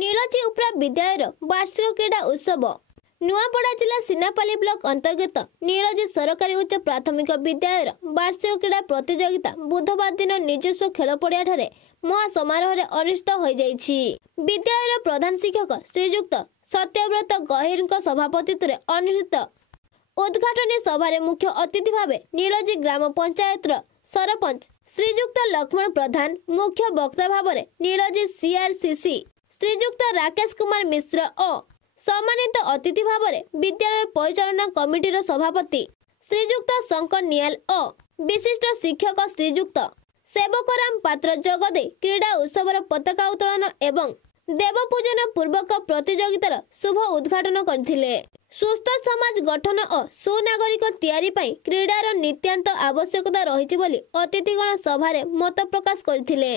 नीलजी उपरा विद्यालय वार्षिक क्रीड़ा उत्सव नुआपड़ा जिला सिनापाली ब्लॉक अंतर्गत नीलजी सरकारी उच्च प्राथमिक विद्यालय वार्षिक क्रीड़ा प्रतियोगिता बुधवार दिन निजस्व खेल पड़िया ठारे महासमारोह अनुष्ठित हो जाइछि। विद्यालय प्रधान शिक्षक श्रीजुक्त सत्यव्रत गहिर सभापतित्व अनुष्ठित उद्घाटनी सभारे मुख्य अतिथि भाव नीलजी ग्राम पंचायत सरपंच श्रीजुक्त लक्ष्मण प्रधान, मुख्य वक्ता भाव नीलजी सीआरसीसी श्रीजुक्त राकेश कुमार मिश्र और सम्मानित अतिथि भाव विद्यालय परिचालना कमिटीर सभापति श्रीजुक्त शंकर नियाल और विशिष्ट शिक्षक श्रीजुक्त सेवकराम पात्र जोगदे क्रीड़ा उत्सवर पताका उत्तोलन एवं देवपूजन पूर्वक प्रतियोगितार शुभ उद्घाटन करथिले। सुस्थ समाज गठन और सुनागरिक तैयारी पई क्रीडार नित्यांत आवश्यकता रहिछि बोली अतिथिगण सभारे मत प्रकाश करथिले।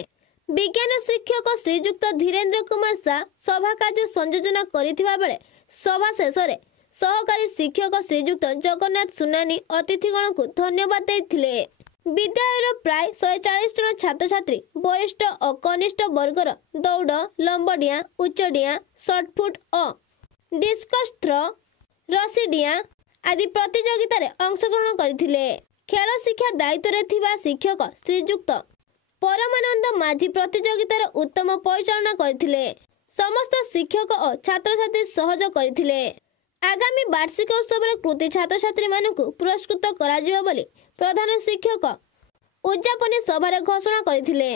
विज्ञान शिक्षक श्रीजुक्त धीरेन्द्र कुमार शाह सभा कार्य संयोजन करिथिबा बेले सभा शेषरे सहकारी शिक्षक श्रीजुक्त जगन्नाथ सुनानी अतिथिगण को धन्यवाद देथिले। विद्यालय प्राय 140 जन छात्र छात्री वरिष्ठ और कनिष्ठ वर्गर दौड़, लंबडिया, उच्चडिया, शॉर्टपुट और डिस्कस थ्रो, रस्सी डिया आदि प्रतियोगिता रे अंशग्रहण करथिले। खेल शिक्षा दायित्व रे थिबा शिक्षक श्रीजुक्त परमानंद माझी प्रतियोगितार उत्तम परिचालना करथिले। समस्त शिक्षक और छात्र छात्री सहयोग करथिले। आगामी वार्षिक उत्सव कृति छात्र छात्री मानकु पुरस्कृत करा जिवो बोली प्रधान शिक्षक उद्यापनी सभारे घोषणा करथिले।